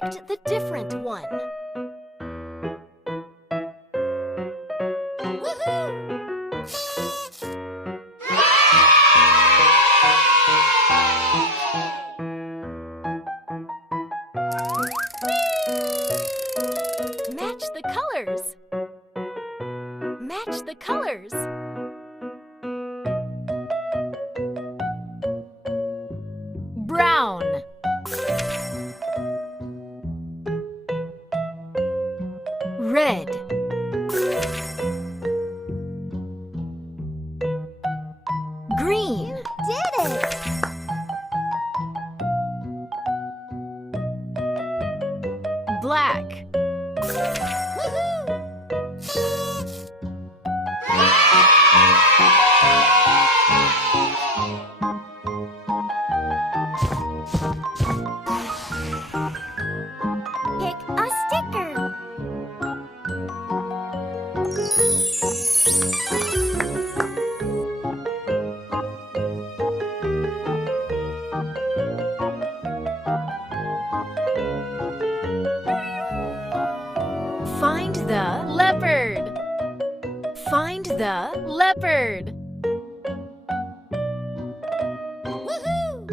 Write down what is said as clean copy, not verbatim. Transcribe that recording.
Select the different one. Match the colors. Match the colors. Brown. Red. Green. You did it! Black. Pick a sticker. Find the leopard. Find the leopard. Woohoo!